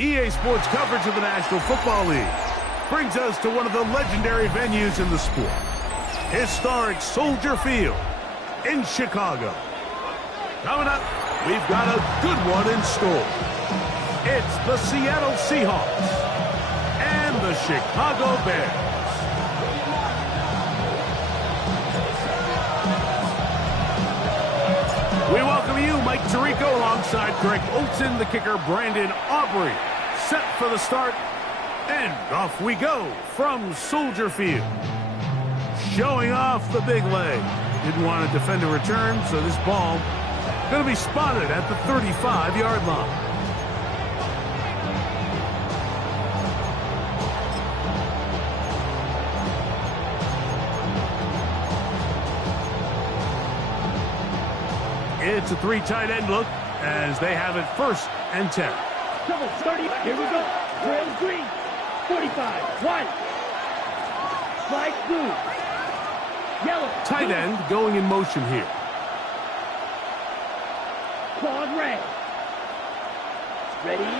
EA Sports coverage of the National Football League brings us to one of the legendary venues in the sport, historic Soldier Field in Chicago. Coming up, we've got a good one in store. It's the Seattle Seahawks and the Chicago Bears. We welcome you, Mike Tirico, alongside Greg Olson, the kicker, Brandon Aubrey. Set for the start, and off we go from Soldier Field. Showing off the big leg. Didn't want to defend a return, so this ball going to be spotted at the 35-yard line. It's a three tight end look as they have it 1st and 10. Double 30. Here we go. Trail green. 45. 1. Slide blue. Yellow. Tight end going in motion here. Claude red. Ready.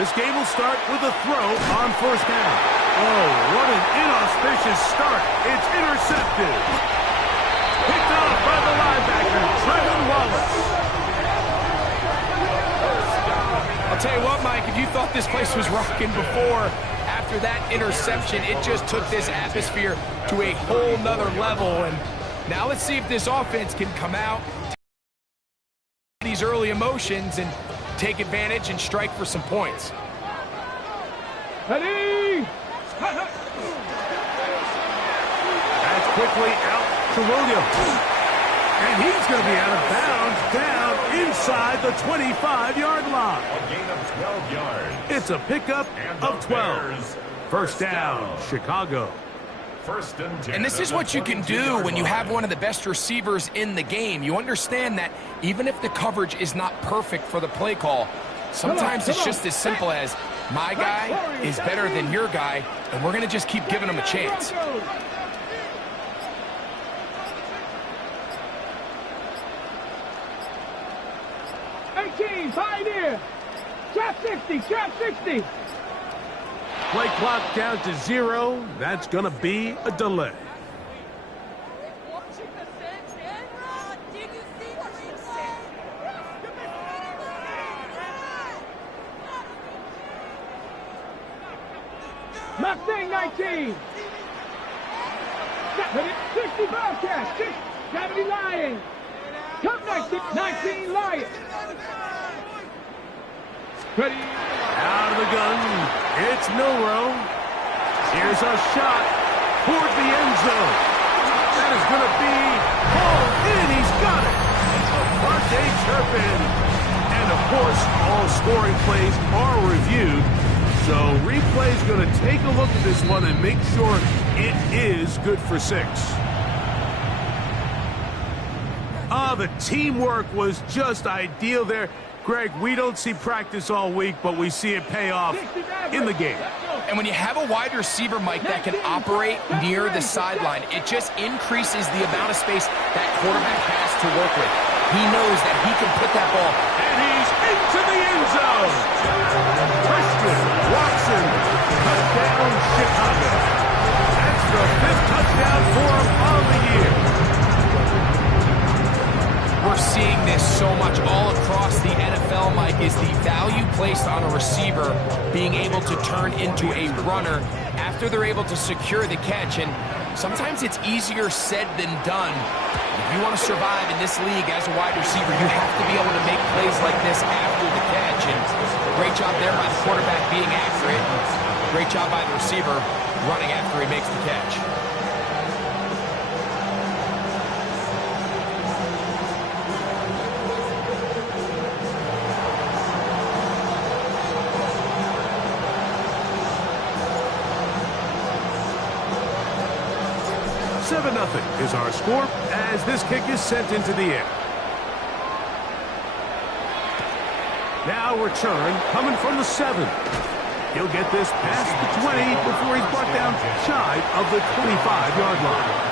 This game will start with a throw on 1st down. Oh, what an inauspicious start. It's intercepted. Picked off by the linebacker, Trevin Wallace. I'll tell you what, Mike, if you thought this place was rocking before, after that interception, it just took this atmosphere to a whole nother level. And now let's see if this offense can come out, these early emotions, and take advantage and strike for some points. Ready. That's quickly out to Williams. And he's going to be out of bounds down inside the 25-yard line. A gain of 12 yards. It's a pickup of 12. 1st down, Chicago. 1st and 10. And this is what you can do when you have one of the best receivers in the game. You understand that even if the coverage is not perfect for the play call, sometimes it's just as simple as my guy is better than your guy, and we're going to just keep giving him a chance. Pioneer. Trap 60. Trap 60. Play clock down to 0. That's going to be a delay. Mustang 19. 60 Bobcat. 6. Gravity Lion. Cup 19 Lion. Ready. Out of the gun. It's Milrow. Here's a shot toward the end zone. That is going to be hauled in. He's got it. Devontae Turpin. And, of course, all scoring plays are reviewed. So replay's going to take a look at this one and make sure it is good for 6. The teamwork was just ideal there. Greg, we don't see practice all week, but we see it pay off in the game. And when you have a wide receiver, Mike, that can operate near the sideline, it just increases the amount of space that quarterback has to work with. He knows that he can put that ball. And he's into the end zone. Christian Watson, touchdown Chicago. That's the 5th touchdown for him on the year. We're seeing this so much all across the NFL, Mike, is the value placed on a receiver being able to turn into a runner after they're able to secure the catch. And sometimes it's easier said than done. If you want to survive in this league as a wide receiver, you have to be able to make plays like this after the catch. And great job there by the quarterback being accurate. Great job by the receiver running after he makes the catch. Nothing is our score as this kick is sent into the air. Now return coming from the 7. He'll get this past the 20 before he's brought down shy of the 25-yard line.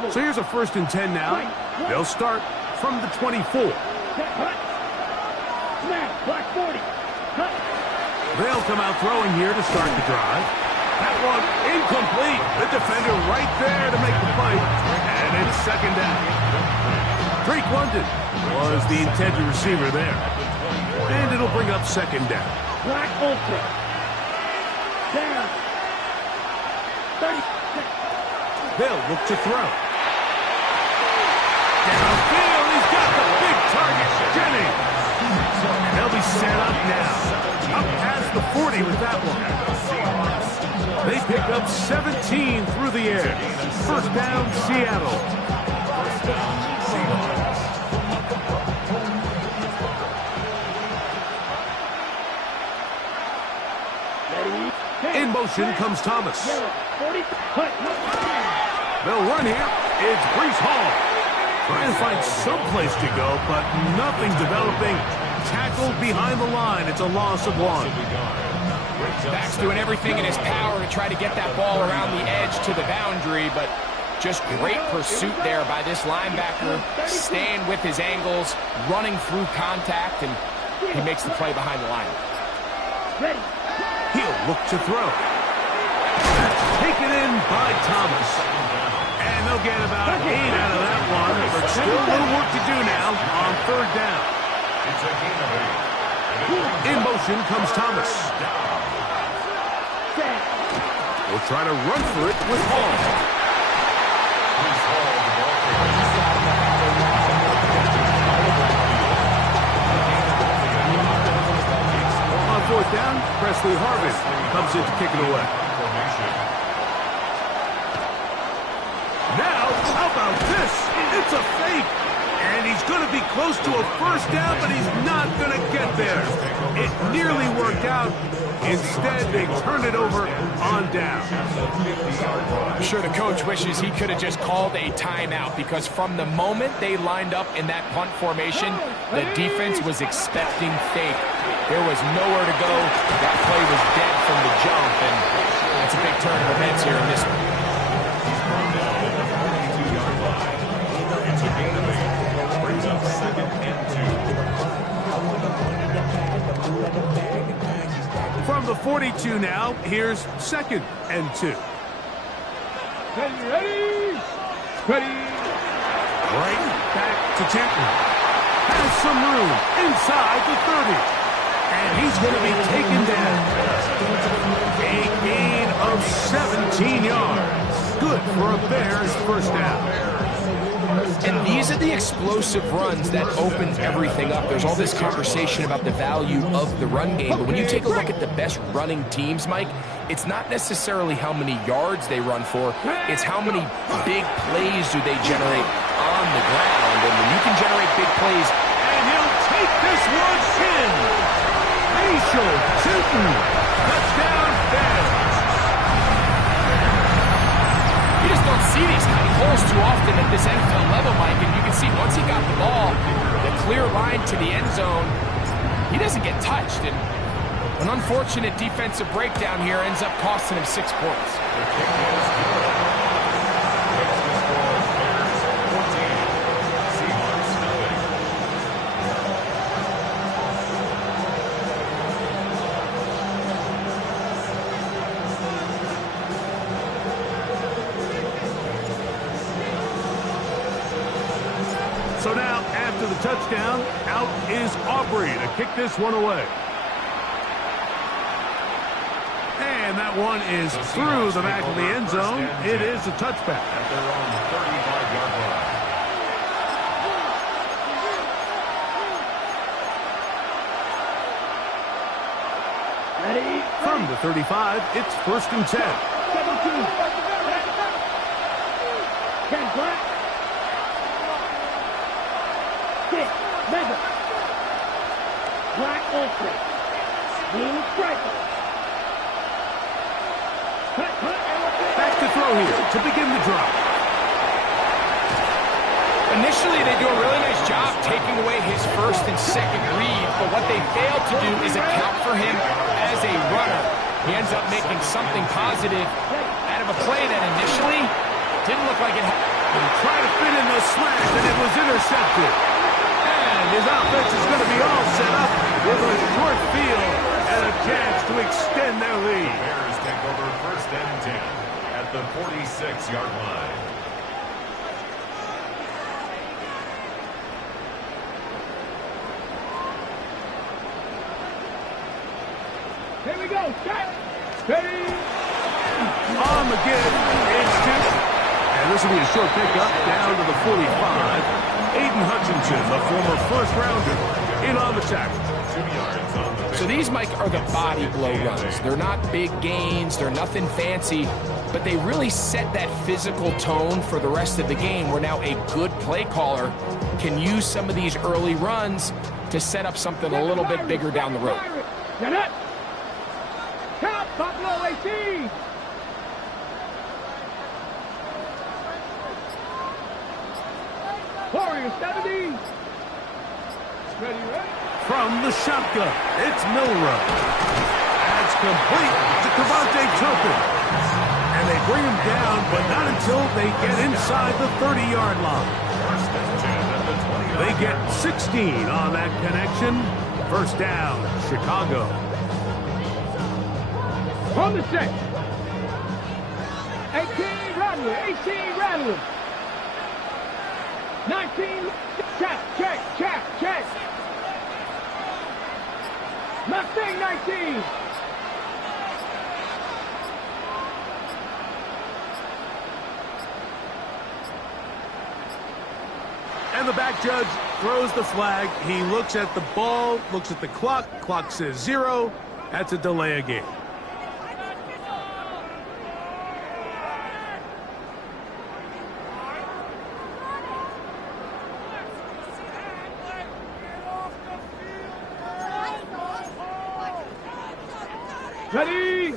double. So here's a 1st and 10 now. They'll start from the 24. Set, hut. Snap, black 40. Hut. They'll come out throwing here to start the drive. That one incomplete. The defender right there to make the play. And it's 2nd down. Drake London was the intended receiver there. And it'll bring up 2nd down. Black ultra. Down. 30. They'll look to throw. Downfield, he's got the big target, Jennings. They'll be set up now. Up past the 40 with that one. They pick up 17 through the air. 1st down, Seattle. In motion comes Thomas. 40. Hut. They'll run here. It's Breece Hall. Trying to find some place to go, but nothing developing. Tackled behind the line. It's a loss of 1. Back's doing everything in his power to try to get that ball around the edge to the boundary, but just great pursuit there by this linebacker, staying with his angles, running through contact, and he makes the play behind the line. Ready. He'll look to throw. Taken in by Thomas. And they'll get about 8 out of that one, but still a little work to do now on 3rd down. In motion comes Thomas. We'll try to run for it with Hall. On 4th down, Presley Harvin comes in to kick it away. Now, how about this? It's a fake. And he's going to be close to a 1st down, but he's not going to get there. It nearly worked out. Instead, they turned it over on down. I'm sure the coach wishes he could have just called a timeout, because from the moment they lined up in that punt formation, the defense was expecting fake. There was nowhere to go. That play was dead from the jump, and that's a big turn of events here in this one. From the 42 now, here's 2nd and 2. Ready. Ready. Right back to Tinton. Has some room inside the 30. And he's going to be taken down. A gain of 17 yards. Good for a Bears 1st down. And these are the explosive runs that open everything up. There's all this conversation about the value of the run game, but when you take a look at the best running teams, Mike, it's not necessarily how many yards they run for, it's how many big plays do they generate on the ground. And when you can generate big plays, And he'll take this one in. Rachel Tinton. Touchdown, Bears. you just don't see these kind of holes too often at this NFL level, Mike. And you can see once he got the ball, the clear line to the end zone, he doesn't get touched. And an unfortunate defensive breakdown here ends up costing him 6 points. So now, after the touchdown, out is Aubrey to kick this one away. And that one is through the back of the end zone. It is a touchback. At their own 35-yard line. Ready. From the 35, it's 1st and 10. 17. 10 black. 6. Mega. Black ultra. Blue striker. Back to throw here to begin the drive. Initially, they do a really nice job taking away his 1st and 2nd read, but what they fail to do is account for him as a runner. He ends up making something positive out of a play that initially didn't look like it. And trying to fit in the slant, and it was intercepted. And his offense is going to be all set up with a short field and a chance to extend their lead. The Bears take over 1st and 10 at the 46-yard line. Here we go. Set. Ready. Again, it's 2. And this will be a short pickup down to the 45. Aiden Hutchinson, the former first-rounder, in on the tackle. 2 yards on the So these, Mike, are the body blow runs. They're not big gains. They're nothing fancy. But they really set that physical tone for the rest of the game where now a good play caller can use some of these early runs to set up something a little bit bigger down the road. Get it. Count Buffalo 18. Warrior 70. Ready, ready. From the shotgun, it's Milrow. That's complete to Cavante Turpin. And they bring him down, but not until they get inside the 30-yard line. They get 16 on that connection. First down, Chicago. On the set. 18 Rattler. 18 Rattler. 19. Check. Mustang 19. And the back judge throws the flag. He looks at the ball, looks at the clock. Clock says 0. That's a delay of game. Ready?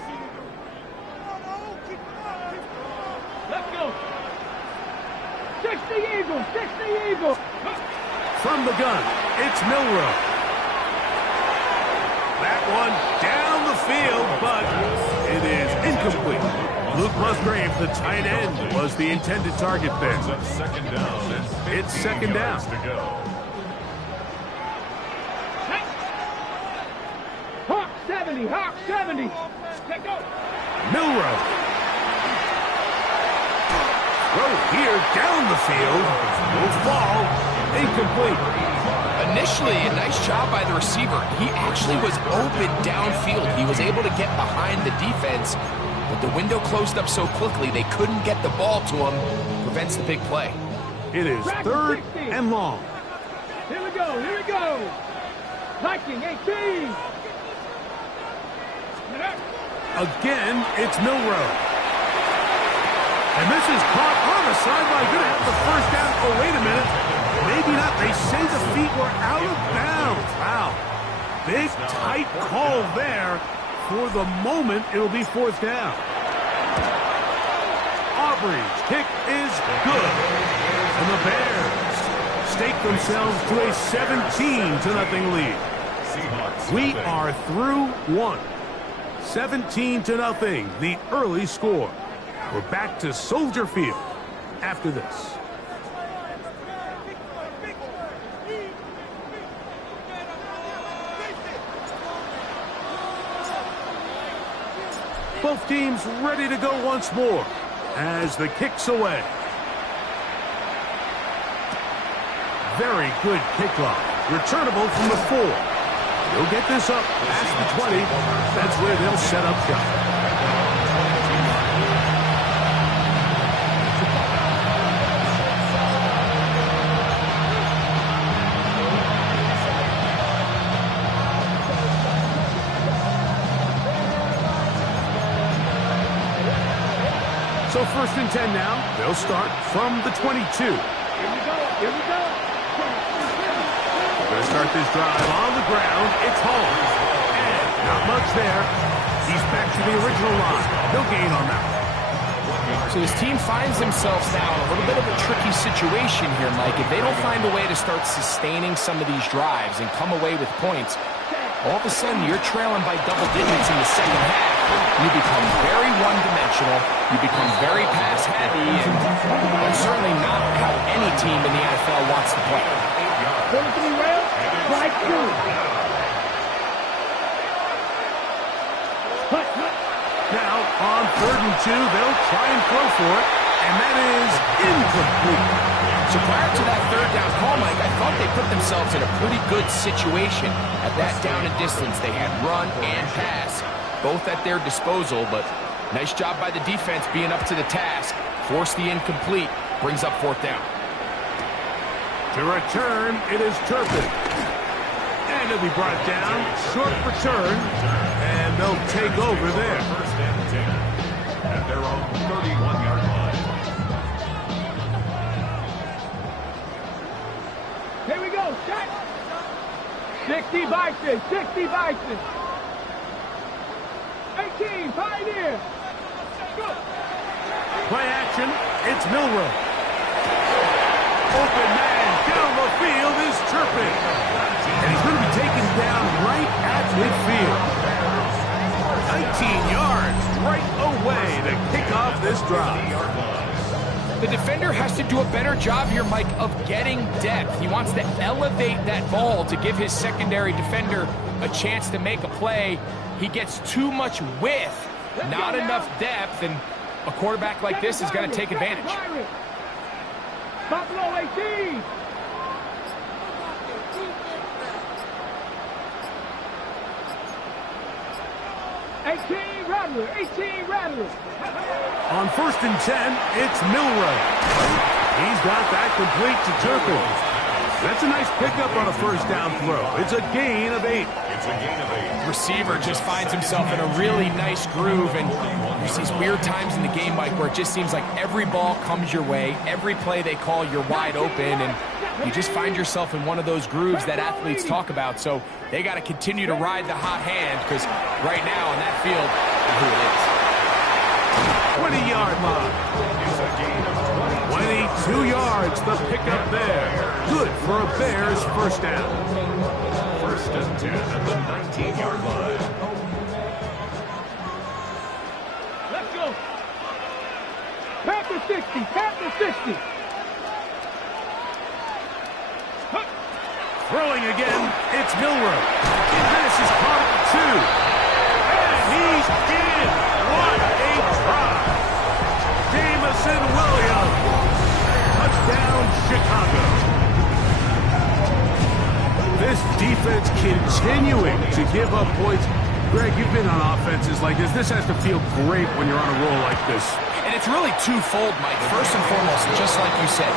Let's go. 60 Eagles, 60 Eagles. From the gun, it's Milrow. That one down the field, but it is incomplete. Luke Musgrave, the tight end, was the intended target there. second down. It's second down. To go. Hawk 70, Hawk 70. Let's go. Milrow. Throw here down the field. Will fall. Incomplete. Initially, a nice job by the receiver. He actually was open downfield. He was able to get behind the defense, but the window closed up so quickly they couldn't get the ball to him. Prevents the big play. It is 3rd and long. Here we go. Viking 18. Again, it's Milrow. And this is caught on the sideline. Going to have the first down. Oh, wait a minute. Maybe not. They say the feet were out of bounds. Wow. Big, tight call there. For the moment, it'll be 4th down. Aubrey's kick is good. And the Bears stake themselves to a 17-0 lead. We are through 1. 17-0, the early score. We're back to Soldier Field after this. Both teams ready to go once more as the kick's away. Very good kickoff. Returnable from the 4. They'll get this up past the 20. That's where they'll set up shop. So 1st and 10 now. They'll start from the 22. Here we go. Going to start this drive on the ground. It's home. And not much there. He's back to the original line. No gain on that. So this team finds themselves now in a little bit of a tricky situation here, Mike. If they don't find a way to start sustaining some of these drives and come away with points, all of a sudden you're trailing by double digits in the second half. You become very one-dimensional, you become very pass-heavy, and that's certainly not how any team in the NFL wants to play. 33 rounds, strike 2. Now, on 3rd and 2, they'll try and throw for it, and that is incomplete. So prior to that 3rd down call, Mike, I thought they put themselves in a pretty good situation at that down and distance. They had run and pass, both at their disposal, but nice job by the defense being up to the task. Force the incomplete, brings up 4th down. To return, it is Turpin. And it'll be brought down, short return, and they'll take over there. 1st and 10 at their own 31-yard line. Here we go, shot. 60 Bison, 60 Bison. 18, Pioneer. Good. Play action, it's Milrow. Open man down the field is Turpin. And he's going to be taken down right at midfield. 19 yards right away to kick off this drive. The defender has to do a better job here, Mike, of getting depth. He wants to elevate that ball to give his secondary defender a chance to make a play. He gets too much width, not enough depth, and a quarterback like this is going to take advantage. Buffalo 18. Rattler, 18 Rattler. On 1st and 10, it's Milrow. He's got that complete to Turpin. That's a nice pickup on a 1st down throw. It's a gain of 8. It's a gain of 8. Receiver just finds himself in a really nice groove, and there's these weird times in the game, Mike, where it just seems like every ball comes your way, every play they call, you're wide open, and you just find yourself in one of those grooves that athletes talk about. So they got to continue to ride the hot hand, because right now on that field, who it is. 20-yard line. 22 yards, the pickup there. Good for a Bears 1st down. 1st and 10 at the 19-yard line. Let's go. Panther 60, Panther 60. Throwing again, it's Milrow. This is caught at 2. And he's in. What a try. Jamison Williams. Touchdown, Chicago. This defense continuing to give up points. Greg, you've been on offenses like this. This has to feel great when you're on a roll like this. And it's really twofold, Mike. First and foremost, just like you said,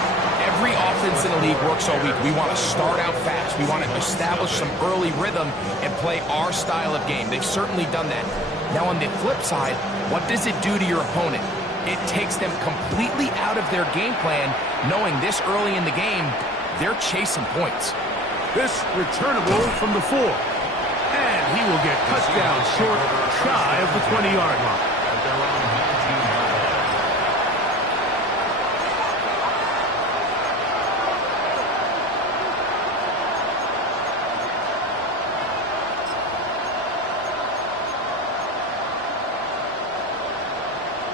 every offense in the league works all week. We want to start out fast. We want to establish some early rhythm and play our style of game. They've certainly done that. Now, on the flip side, what does it do to your opponent? It takes them completely out of their game plan, knowing this early in the game, they're chasing points. This returnable from the 4. And he will get cut down short, shy of the 20-yard line.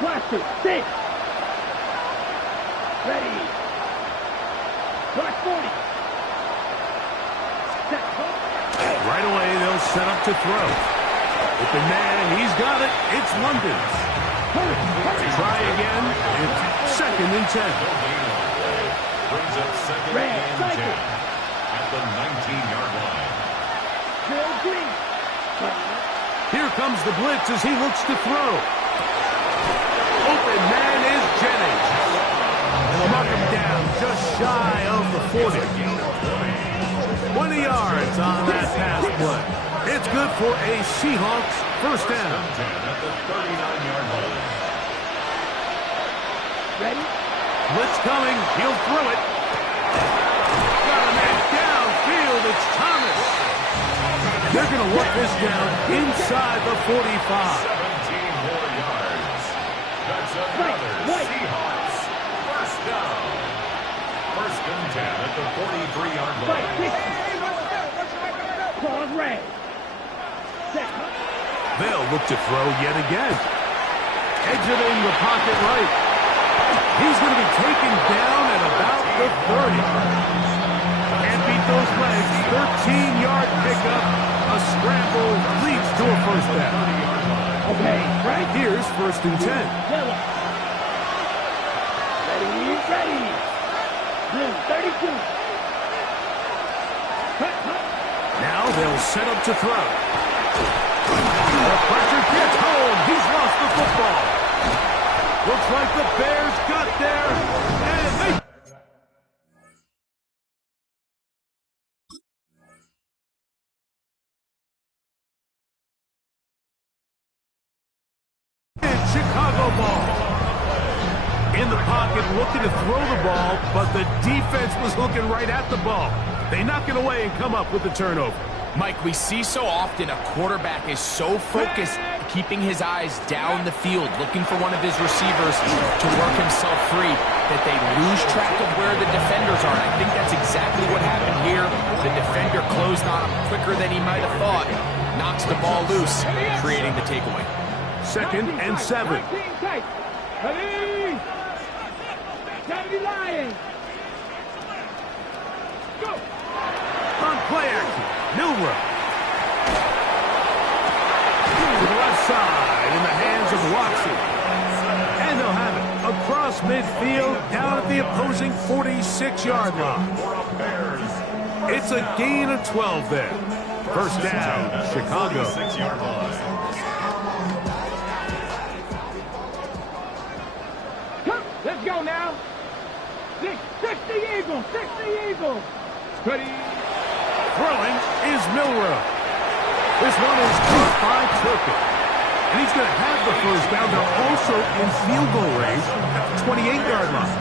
Blaster, 6. Ready. Black 40. Set. Right away, they'll set up to throw. With the man, he's got it. It's London. Try again. It's 2nd and 10. Brings up 2nd and 10 at the 19-yard line. Bill Green. Here comes the blitz as he looks to throw. Open man is Jennings. They'll knock him down just shy of the 40. 20 yards on that pass play. It's good for a Seahawks 1st down. At the 39-yard line. Ready? Blitz coming. He'll throw it. Got a man downfield. It's Thomas. They're going to work this down inside the 45. 17 more yards. That's another Seahawks 1st down. 1st and 10 at the 43-yard line. Pause red. They'll look to throw yet again. Exiting the pocket right. He's going to be taken down at about the 30. Can't beat those legs. 13-yard pickup. A scramble leads to a first down. Okay, right. Here's 1st and 10. Yellow. Ready. Blue, 32. Now they'll set up to throw. The pressure gets home. He's lost the football. Looks like the Bears got there, and they... Chicago ball. In the pocket, looking to throw the ball, but the defense was looking right at the ball. They knock it away and come up with the turnover. Mike, we see so often a quarterback is so focused, keeping his eyes down the field, looking for one of his receivers to work himself free, that they lose track of where the defenders are. And I think that's exactly what happened here. The defender closed on him quicker than he might have thought, knocks the ball loose, creating the takeaway. 2nd and 7. Ready? 70 Lions. Go. On play action, Milrow. To the left side in the hands of Watson. And they'll have it across midfield down at the opposing 46-yard line. It's a gain of 12 there. First down, Chicago. 46-yard line. Let's go now. 60 Eagles. Ready? Throwing is Milrow. This one is caught by Turpin. And he's going to have the first down. They're also in field goal range at the 28-yard line.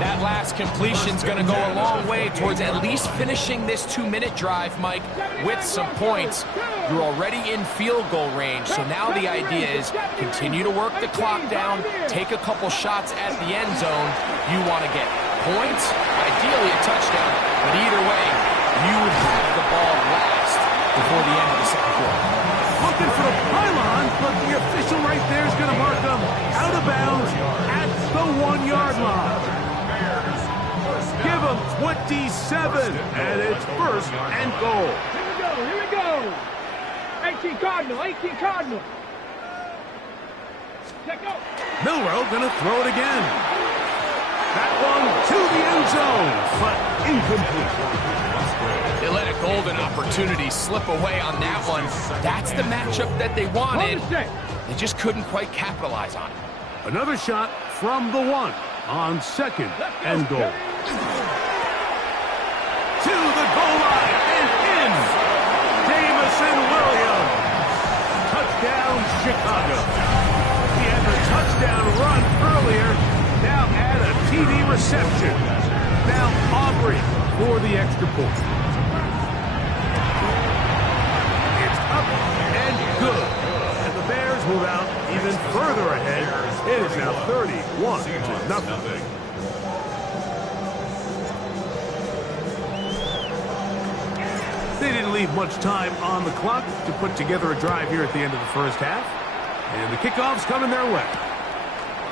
That last completion's going to go a long way towards at least finishing this 2-minute drive, Mike, with some points. You're already in field goal range, so now the idea is continue to work the clock down, take a couple shots at the end zone. You want to get points, ideally a touchdown, but either way, you have the ball last before the end of the second quarter. Looking for the pylon, but the official right there is going to mark them out of bounds at the 1-yard line. Give them 27, and it's 1st and goal. Here we go. 18 Cardinal. Check out. Milrow going to throw it again. That one to the end zone, but incomplete. They let a golden opportunity slip away on that one. That's the matchup that they wanted. They just couldn't quite capitalize on it. Another shot from the 1 on 2nd and goal. To the goal line and in. Jamison Williams. Touchdown, Chicago. He had the touchdown run earlier. Now add a TD reception. Now Aubrey for the extra point. It's up and good. And the Bears move out even further ahead. It is now 31-0. They didn't leave much time on the clock to put together a drive here at the end of the first half. And the kickoff's coming their way.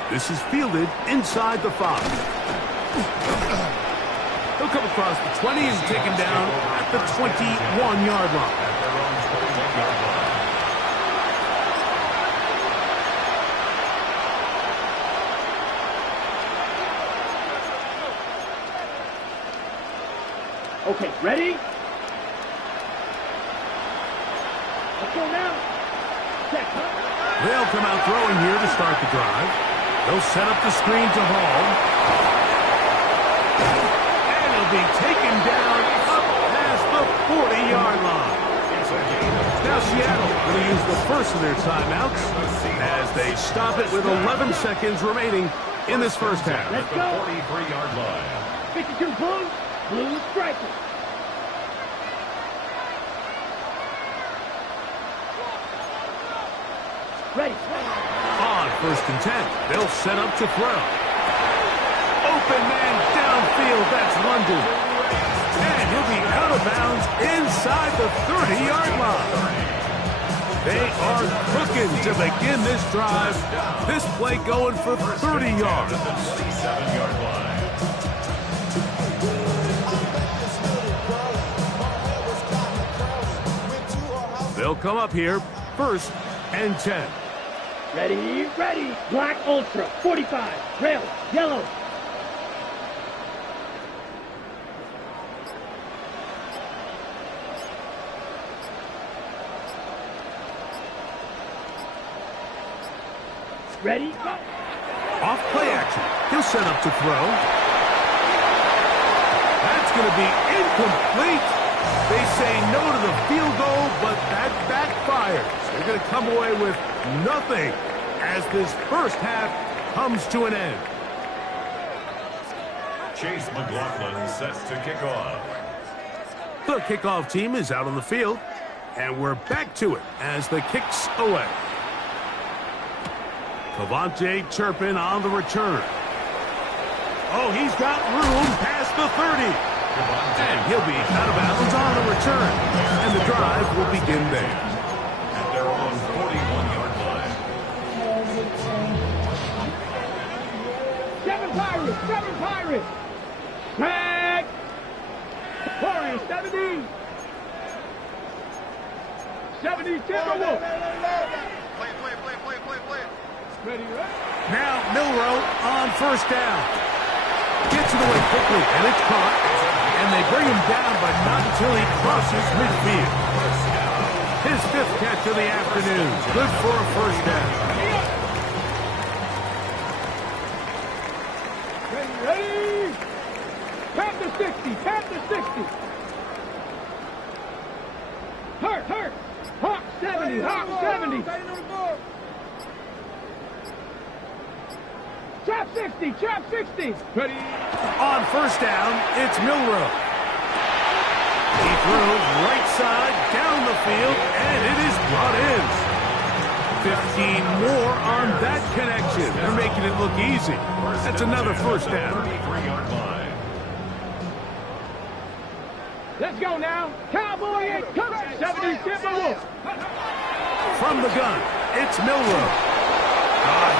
This is fielded inside the 5. He'll come across the 20 and taken down at the 21-yard line. Okay, ready? Let's go now. Check. They'll come out throwing here to start the drive. They'll set up the screen to Hall. And he'll be taken down up past the 40-yard line. Now Seattle will use the first of their timeouts as they stop it with 11 seconds remaining in this first half. Let's go. 43-yard line. 52 blue striker. Ready. On 1st and 10, they'll set up to throw. Open man downfield, that's London. And he'll be out of bounds inside the 30-yard line. They are cooking to begin this drive. This play going for 30 yards. At the 37-yard line. They'll come up here, 1st and 10. Ready, ready. Black Ultra, 45. Rail, yellow. Ready, go. Off play action. He'll set up to throw. That's going to be incomplete. They say no to the field goal, but that backfires. They're going to come away with nothing as this first half comes to an end. Chase McLaughlin set to kick off. The kickoff team is out on the field, and we're back to it as the kick's away. Cavante Turpin on the return. Oh, he's got room past the 30. And he'll be out of bounds on the return. And the drive will begin there. At their own 41-yard line. 7 Pirates, 7 Pirates. Tag. Warriors, 70. 70 Timberwolves. Play. Ready, ready. Now Milrow on 1st down. Gets it away quickly, and it's caught. And they bring him down, but not until he crosses midfield. His 5th catch of the afternoon. Good for a 1st down. Ready. Panther 60, Panther 60. Hurt. Hawk 70, Hawk 70. Trap 60. Ready. On 1st down, it's Milrow. He throws right side down the field, and it is brought in. 15 more on that connection. They're making it look easy. That's another 1st down. 33-yard line. Let's go now. Cowboy and cover. 70 Timberwolves. From the gun, it's Milrow.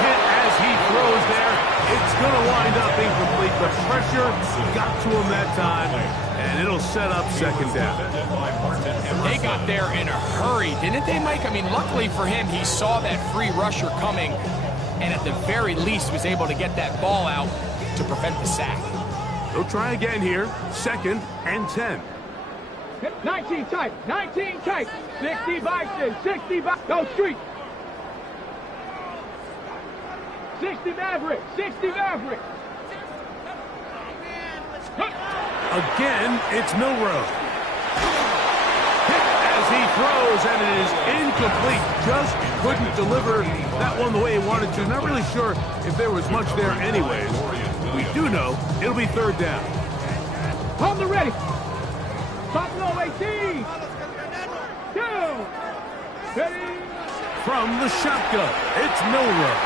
Hit as he throws there. It's going to wind up incomplete. The pressure got to him that time, and it'll set up 2nd down. They got there in a hurry, didn't they, Mike? I mean, luckily for him, he saw that free rusher coming, and at the very least was able to get that ball out to prevent the sack. They'll try again here. 2nd and 10. 19 tight. 60 Bison, 60 Bison. Go street. 60 Maverick. Again, it's Milrow. Hit as he throws, and it is incomplete. Just couldn't deliver that one the way he wanted to. Not really sure if there was much there anyways. We do know it'll be 3rd down. On the ready. Buffalo 18. 2. Ready. From the shotgun, it's Milrow.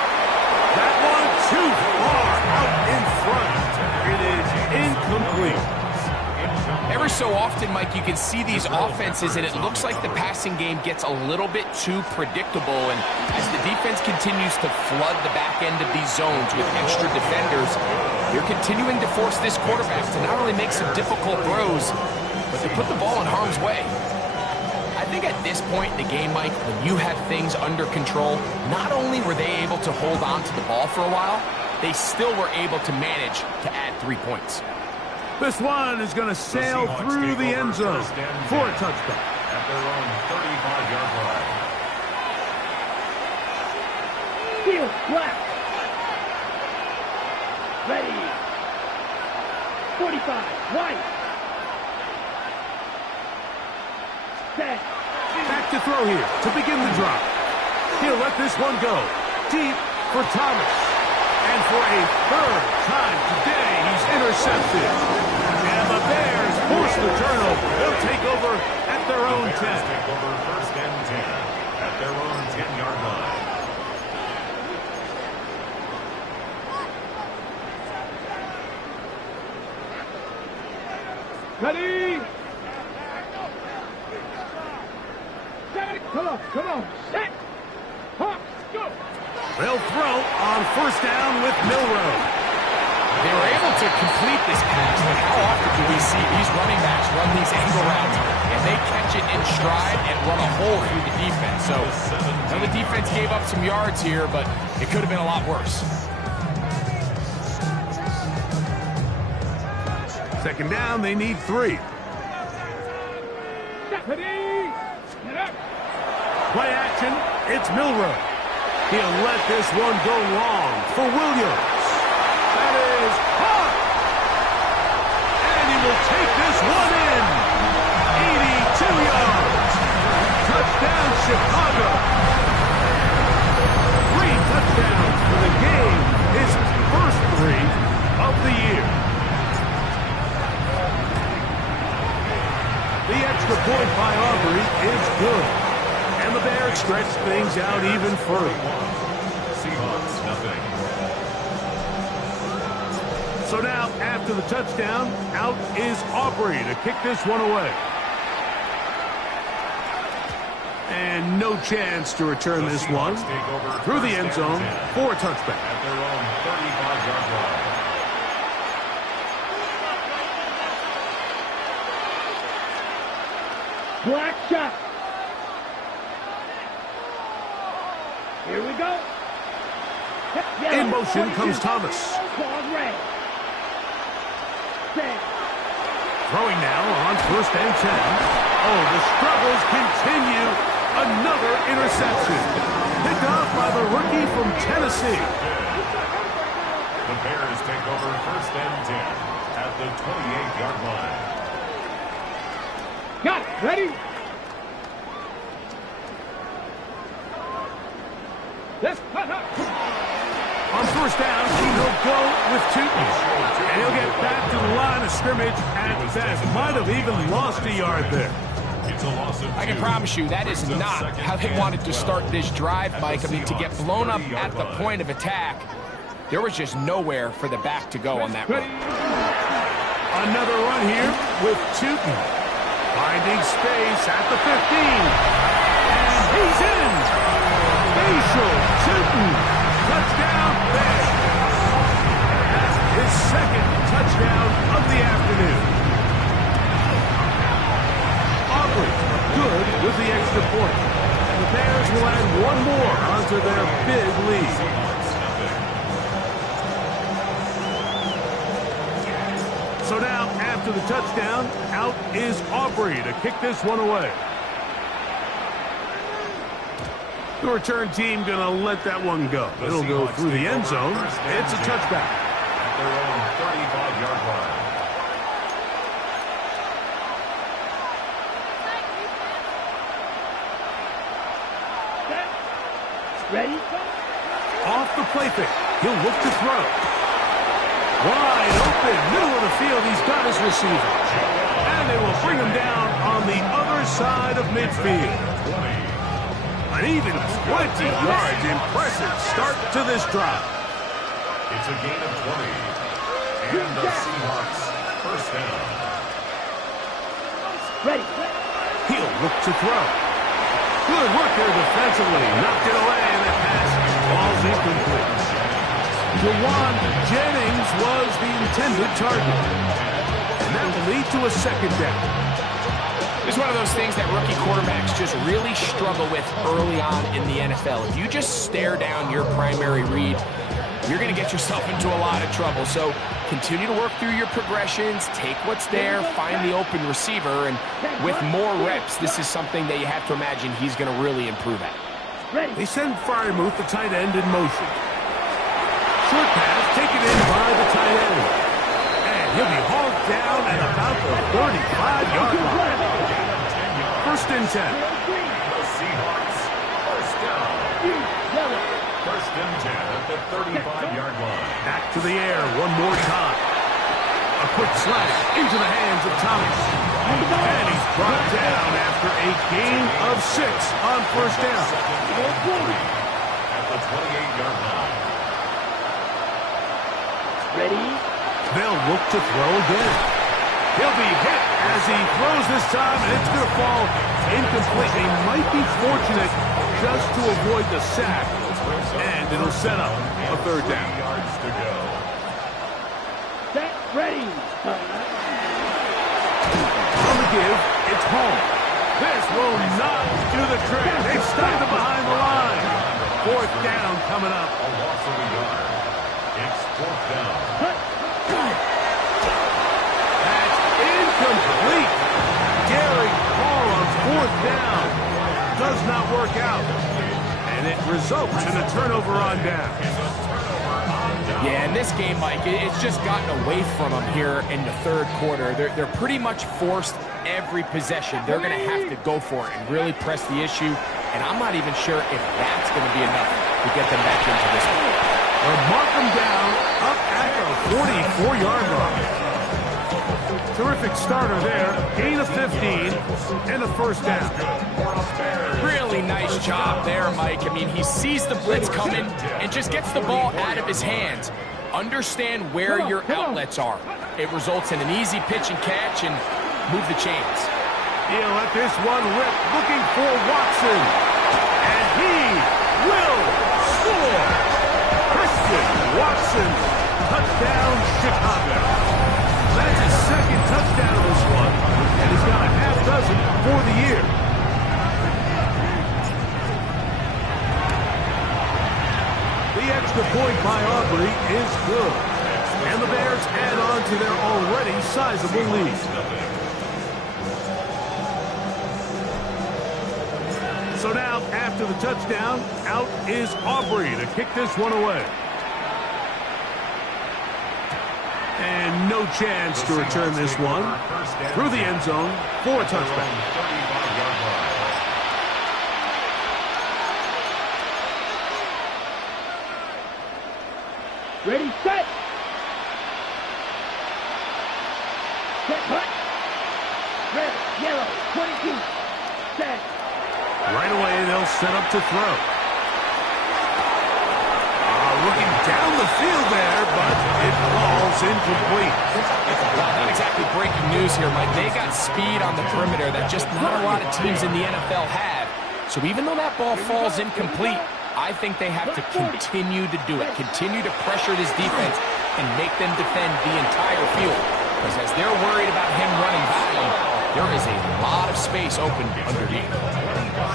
That one too far out in front. It is incomplete. Every so often, Mike, you can see these offenses, and it looks like the passing game gets a little bit too predictable. And as the defense continues to flood the back end of these zones with extra defenders, they're continuing to force this quarterback to not only make some difficult throws, but to put the ball in harm's way. I think at this point in the game, Mike, when you have things under control, not only were they able to hold on to the ball for a while, they still were able to manage to add 3 points. This one is going to sail through the end zone for a touchdown. At their own 35-yard line. Field black. Ready. 45 white. 10. Back to throw here to begin the drop. He'll let this one go. Deep for Thomas. And for a 3rd time today, he's intercepted. And the Bears force the turnover. They'll take over at their own 10. Take over 1st and 10 at their own 10-yard line. Ready. 70. Come on. Set. Hawks, go. They'll throw on first down with Milroe. They were able to complete this pass, but how often do we see these running backs run these angle routes and they catch it in stride and run a hole through the defense? So now the defense gave up some yards here, but it could have been a lot worse. Second down, they need 3. Deputy. Get up. Play action, it's Milroe. He'll let this one go long for Williams. That is caught. And he will take this one in. 82 yards. Touchdown, Chicago. 3 touchdowns for the game. His first 3 of the year. The extra point by Aubrey is good. And the Bears stretch things out even further. Seahawks, nothing. So now, after the touchdown, out is Aubrey to kick this one away. And no chance to return this one through the end zone for a touchback. At their own 35-yard line. Black shot. Here we go. In motion comes Thomas. Throwing now on first and 10. Oh, the struggles continue. Another interception. Picked off by the rookie from Tennessee. The Bears take over first and 10 at the 28-yard line. Got it. Ready? Let's cut up. On first down, he'll go with Tootin. And he'll get back to the line of scrimmage at best. Might have even lost a yard there. It's a loss of 2. I can promise you that is not how they wanted to start this drive, Mike. I mean, to get blown up at the point of attack, there was just nowhere for the back to go on that run. Another run here with Tootin. Finding space at the 15. And he's in. Facial Tootin. Touchdown, Bears. That's his second touchdown of the afternoon. Aubrey good with the extra point. And the Bears will add one more onto their big lead. So now, after the touchdown, out is Aubrey to kick this one away. The return team going to let that one go. It'll go through the end zone. It's a touchback. At their own 35-yard line. Ready? Off the play fake. He'll look to throw. Wide open, middle of the field. He's got his receiver. And they will bring him down on the other side of midfield. An even 20 yards. Impressive start to this drive. It's a gain of 20. And the Seahawks first down. Ready. He'll look to throw. Good work there defensively. Knocked it away, and the pass falls incomplete. Jawan Jennings was the intended target. And that will lead to a second down. It's one of those things that rookie quarterbacks just really struggle with early on in the NFL. If you just stare down your primary read, you're going to get yourself into a lot of trouble. So continue to work through your progressions, take what's there, find the open receiver, and with more reps, this is something that you have to imagine he's going to really improve at. They send Fryermuth, the tight end, in motion. Short pass taken in by the tight end. And he'll be hauled down at about the 35-yard line. First and 10. The Seahawks first down. First and 10 at the 35-yard line. Back to the air one more time. A quick slash into the hands of Thomas. And he's brought down after a gain of 6 on first down. At the 28-yard line. Ready? They'll look to throw again. He'll be hit as he throws this time, and it's going to fall incomplete. They might be fortunate just to avoid the sack, and it'll set up a third down. Yards to go. Set, ready. On the give, it's home. This will not do the trick. They've stopped him behind the line. Fourth down coming up. A loss of a yard. It's fourth down. That's incomplete. Gary Hall on fourth down. Does not work out. And it results in a turnover on down. Yeah, in this game, Mike, it's just gotten away from them here in the third quarter. They're pretty much forced every possession. They're going to have to go for it and really press the issue. And I'm not even sure if that's going to be enough to get them back into this one. They'll mark them down up at the 44-yard line. Terrific starter there. Gain of 15 and a first down. Really nice job there, Mike. I mean, he sees the blitz coming and just gets the ball out of his hands. Understand where your outlets are. It results in an easy pitch and catch and move the chains. He'll let this one rip, looking for Watson. And he will score. Christian Watson, touchdown Chicago. That's his second touchdown of this one, and he's got a half dozen for the year. The extra point by Aubrey is good, and the Bears add on to their already sizable lead. So now, after the touchdown, out is Aubrey to kick this one away. And no chance to return this one through the end zone for a touchback. Ready, set. Set, hut. Red, yellow, 22. Set. Right away, they'll set up to throw. Looking down the field there, but it falls incomplete. Well, not exactly breaking news here, Mike. They got speed on the perimeter that just not a lot of teams in the NFL have. So even though that ball falls incomplete, I think they have to continue to do it. Continue to pressure this defense and make them defend the entire field. Because as they're worried about him running by them, there is a lot of space open underneath.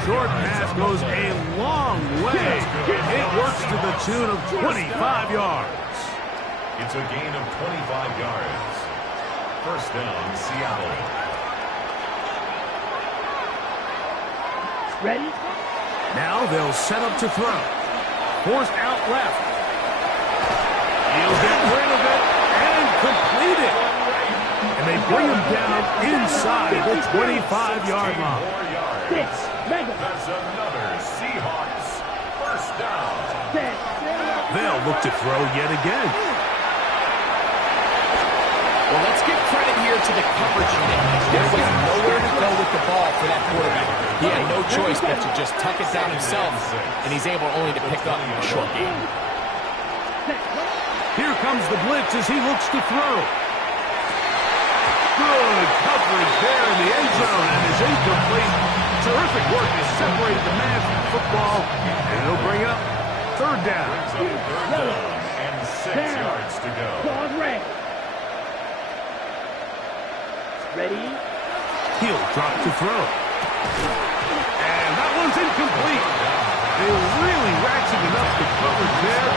Short pass goes a long way. It works to the tune of 25 yards. It's a gain of 25 yards. First down, Seattle. Ready? Now they'll set up to throw. Forced out left. He'll get rid of it and complete it. And they bring him down inside the 25-yard line. That's another Seahawks first down. They'll look to throw yet again. Well, let's give credit here to the coverage unit. There was nowhere to go with the ball for that quarterback. He had no choice but to just tuck it down himself, and he's able only to pick up a short gain. Here comes the blitz as he looks to throw. Good coverage there in the end zone, and is incomplete. Terrific work has separated the man from the football, and it'll bring up third down. And 6 yards to go. Dog red. Ready? He'll drop to throw. And that one's incomplete. They really ratcheted up the coverage there,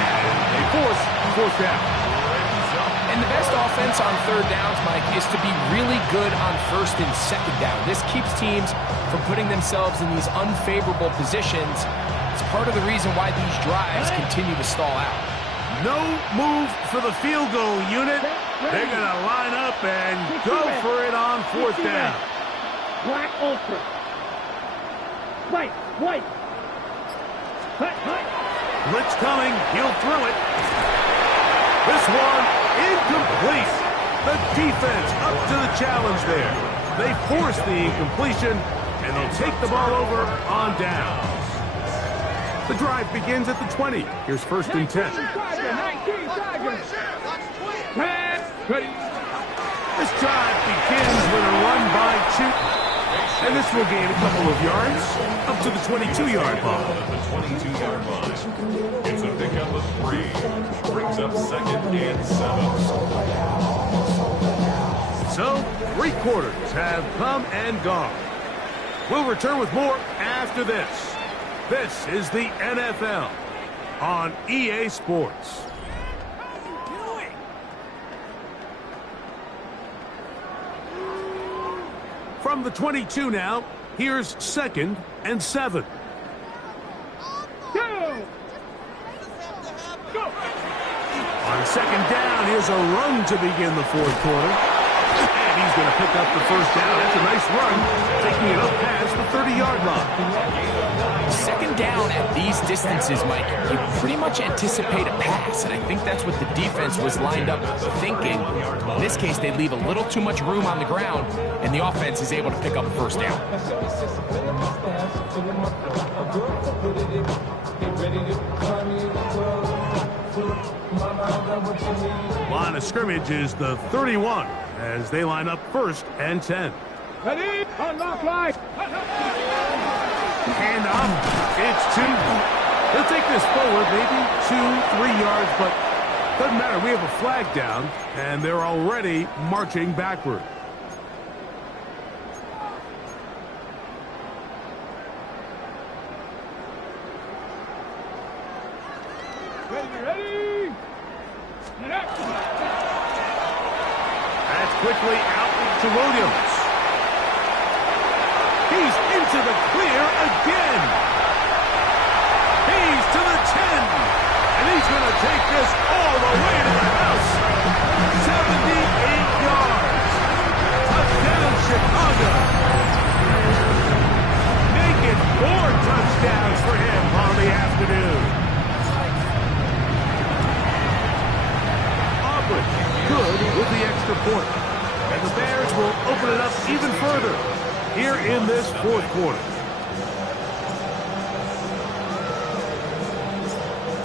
and they force fourth down. And the best offense on third downs, Mike, is to be really good on first and second down. This keeps teams from putting themselves in these unfavorable positions. It's part of the reason why these drives continue to stall out. No move for the field goal unit. They're going to line up and go for it on fourth down. Black Ultra. White, white. Hut, hut. Blitz coming. He'll throw it. This one incomplete. The defense up to the challenge there. They force the incompletion, and they'll take the ball over on down. The drive begins at the 20. Here's first and 10. 19 Tigers. Ready. This drive begins with a run by Chute. And this will gain a couple of yards up to the 22-yard line. The 22-yard line. It's a pickup of 3. Brings up 2nd and 7. So, 3 quarters have come and gone. We'll return with more after this. This is the NFL on EA Sports. From the 22 now, here's 2nd and 7. Go! On 2nd down, here's a run to begin the 4th quarter. And he's going to pick up the 1st down. That's a nice run, taking it up past the 30-yard line. 2nd down at these distances, Mike, you pretty much anticipate a pass, and I think that's what the defense was lined up thinking. In this case, they leave a little too much room on the ground, and the offense is able to pick up a 1st down. Line of scrimmage is the 31 as they line up 1st and 10. Ready? Unlock line. Hand off. It's 2. They'll take this forward, maybe 2-3 yards, but doesn't matter. We have a flag down, and they're already marching backward. Ready? That's quickly out to Williams. He's into the clear again. He's to the 10. And he's going to take this all the way to the house. 78 yards. Touchdown, Chicago. Make it 4 touchdowns for him on the afternoon. Aubrey, good with the extra point. And the Bears will open it up even further here in this 4th quarter.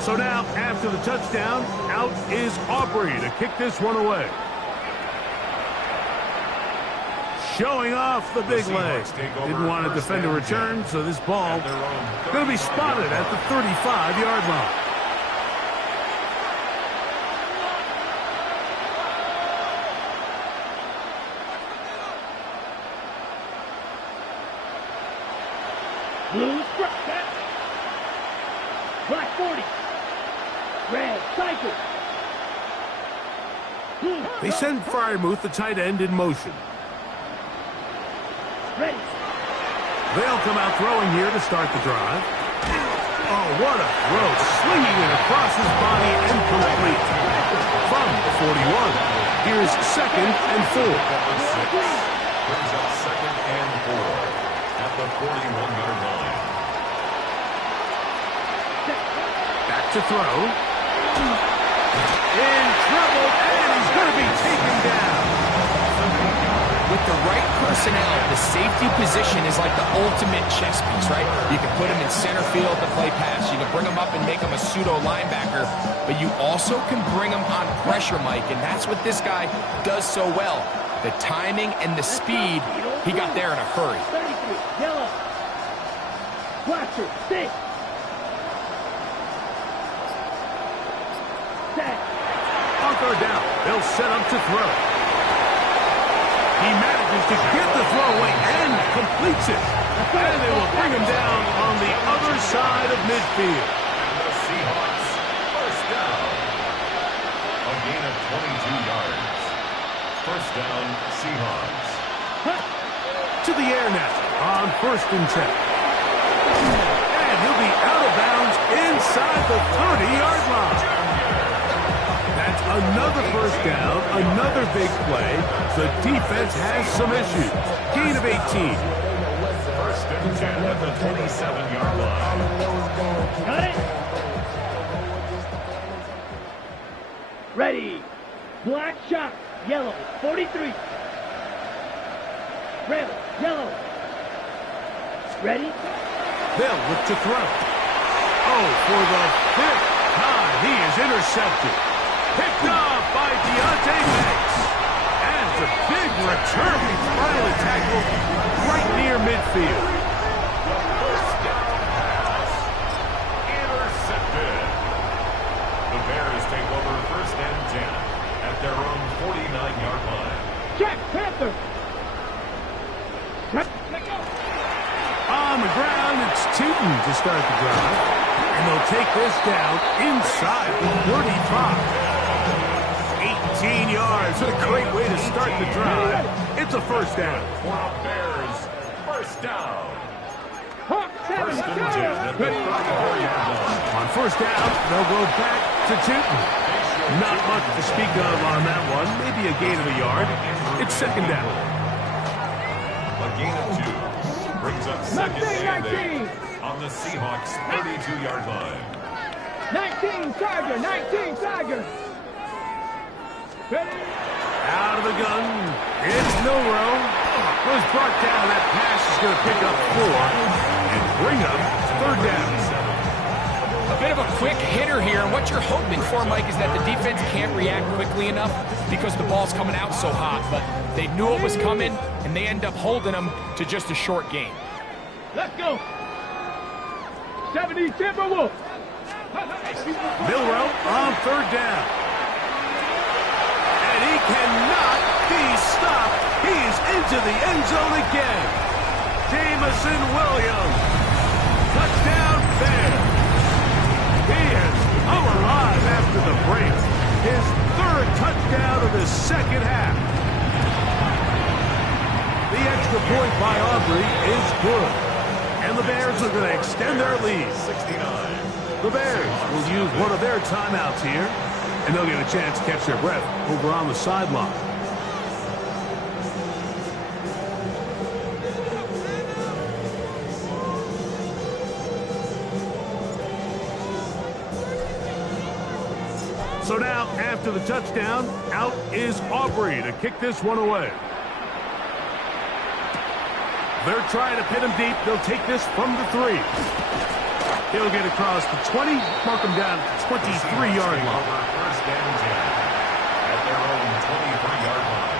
So now, after the touchdown, out is Aubrey to kick this one away. Showing off the big leg. Didn't want to defend a return, so this ball going to be spotted at the 35-yard line. Blue strike. Black 40. Red cycle. They send Freiermuth, the tight end, in motion. Ready. They'll come out throwing here to start the drive. Oh, what a throw. Swinging it across his body and complete. From the 41. Here's 2nd and 4. Brings up 2nd and 4 at the 41-yard line. Back to throw. In trouble, and he's going to be taken down. With the right personnel, the safety position is like the ultimate chess piece, right? You can put him in center field to play pass. You can bring him up and make him a pseudo linebacker, but you also can bring him on pressure, Mike, and that's what this guy does so well. The timing and the speed, he got there in a hurry. 33, yellow. Watcher, 6. Set. On 3rd down, they'll set up to throw. He manages to get the throw away and completes it. And they will bring him down on the other side of midfield. And the Seahawks, 1st down. A gain of 22 yards. 1st down, Seahawks. To the air now on 1st and 10. And he'll be out of bounds inside the 30-yard line. That's another 1st down, another big play. The defense has some issues. Gain of 18. 1st and 10 at the 27-yard line. Got it. Ready. Black shot. Yellow. 43. Red. Yellow. Ready. They'll look to throw. Oh, for the 5th time, he is intercepted. Picked off by Deontay Banks. And it's a return. Finally tackled right near midfield. First down pass. Intercepted. The Bears take over 1st and 10 at their own 49-yard line. Check, Panther. Let go. On the ground, it's Tootin to start the drive. And they'll take this down inside the 35. 18 yards. What a great way to start the drive. It's a first down. For the Bears, first down. Hawk 7, First and 10 at the 34-yard line. On first down, they'll go back to Tootin. Not much to speak of on that one. Maybe a gain of a yard. It's second down. A gain of 2. Brings up second and 8 on the Seahawks 32-yard line. 19 Tiger, 19 Tiger. Ready? Out of the gun. It's Milrow. Was brought down. That pass is going to pick up 4 and bring up third down. A bit of a quick hitter here, and what you're hoping for, Mike, is that the defense can't react quickly enough because the ball's coming out so hot, but they knew it was coming, and they end up holding them to just a short gain. Let's go. 70 Timberwolves. Milrow on third down. And he cannot be stopped. He's into the end zone again. Jamison Williams. Touchdown Bears. He has come alive after the break. His 3rd touchdown of the second half. The extra point by Aubrey is good. And the Bears are going to extend their lead. 69. The Bears will use one of their timeouts here, and they'll get a chance to catch their breath over on the sideline. So now, after the touchdown, out is Aubrey to kick this one away. They're trying to pin him deep. They'll take this from the 3. He'll get across the 20, mark him down at the 23-yard line. First and 10 at their own 23-yard line.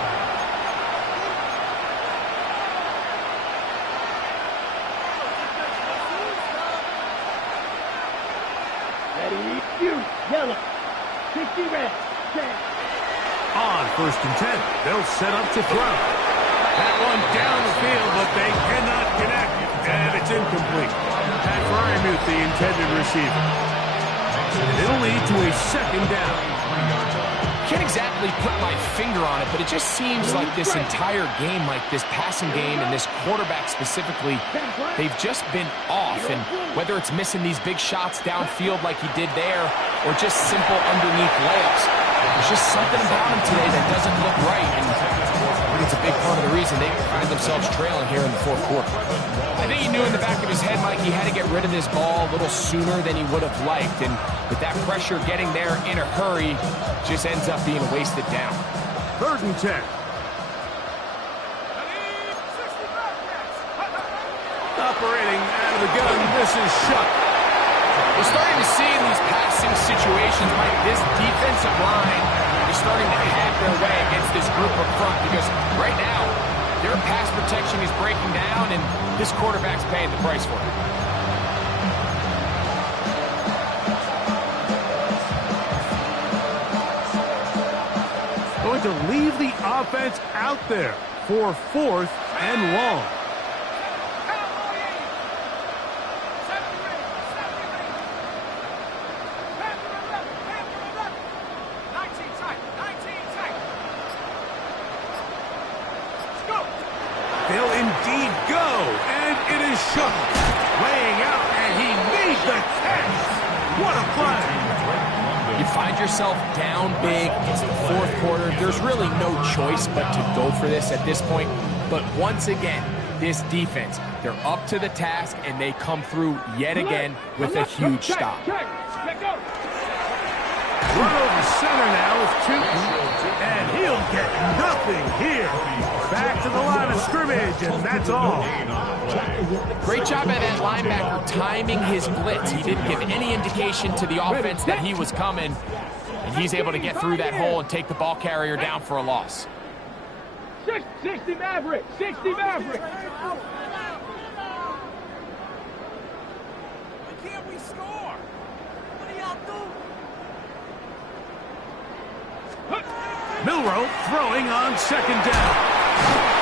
Ready? You, yellow. 60 red. On first and 10, they'll set up to throw. That one down the field, but they cannot connect. And it's incomplete. Pat Frymuth, the intended receiver. And it'll lead to a second down. Can't exactly put my finger on it, but it just seems like this entire game, like this passing game and this quarterback specifically, they've just been off. And whether it's missing these big shots downfield like he did there, or just simple underneath layups, there's just something about him today that doesn't look right. And I think it's a big part of the reason they find themselves trailing here in the 4th quarter. I think he knew in the back of his head, Mike, he had to get rid of this ball a little sooner than he would have liked. And with that pressure getting there in a hurry, just ends up being wasted down. 3rd and 10. Operating out of the gun, this is Shuck. We're starting to see in these passing situations, Mike, this defensive line is starting to have their way against this group up front, because right now, their pass protection is breaking down, and this quarterback's paying the price for it. Going to leave the offense out there for 4th and long. They'll indeed go, and it is Shuck laying out, and he made the catch. What a play! You find yourself down big. It's the 4th quarter. There's really no choice but to go for this at this point. But once again, this defense, they're up to the task, and they come through yet again with a huge stop. Run over center now with Tootin, and he'll get nothing here. Back to the line of scrimmage, and that's all. Great job by that linebacker timing his blitz. He didn't give any indication to the offense that he was coming, and he's able to get through that hole and take the ball carrier down for a loss. 60 Maverick. 60 Maverick. Why can't we score? What do y'all do? Milroe throwing on second down.